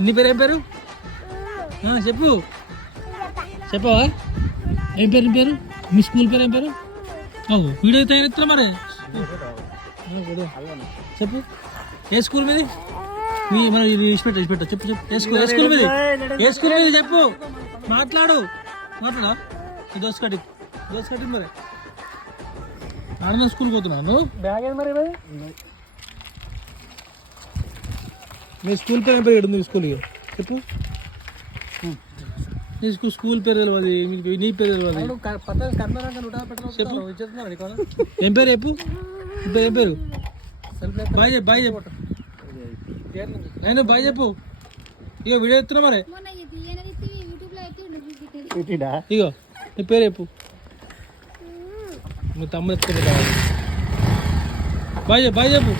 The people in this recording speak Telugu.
నీ పేరు ఏం పేరు చెప్పు చెప్పవా ఏం పేరు నీ పేరు మీ స్కూల్ పేరు ఏం పేరు వీడియో తయారెత్తున్నా మరి చెప్పు ఏ స్కూల్ మీది మీ మరి ఇచ్చిపెట్టు చెప్పు చెప్పు ఏ స్కూల్ మీది చెప్పు మాట్లాడా ఈ దోశ కట్టి మరి ఆడన స్కూల్కి పోతున్నాను బ్యాగ్ ఏది మరి మీ స్కూల్ పేరు ఏం పేరు మీ స్కూల్ చెప్పు నీ స్కూల్ పేరు తెలియదు నీ పేరు తెలియదు చెప్పు ఏం పేరు చెప్పు ఏం పేరు బాయ్ చెప్పు నేను బాయ్ చెప్పు ఇగో వీడియో ఎత్తున్నా మరి ఇగో నీ పేరు చెప్పు మీ తమ్ముడు ఎత్తుకుని బాయ్ చెప్పు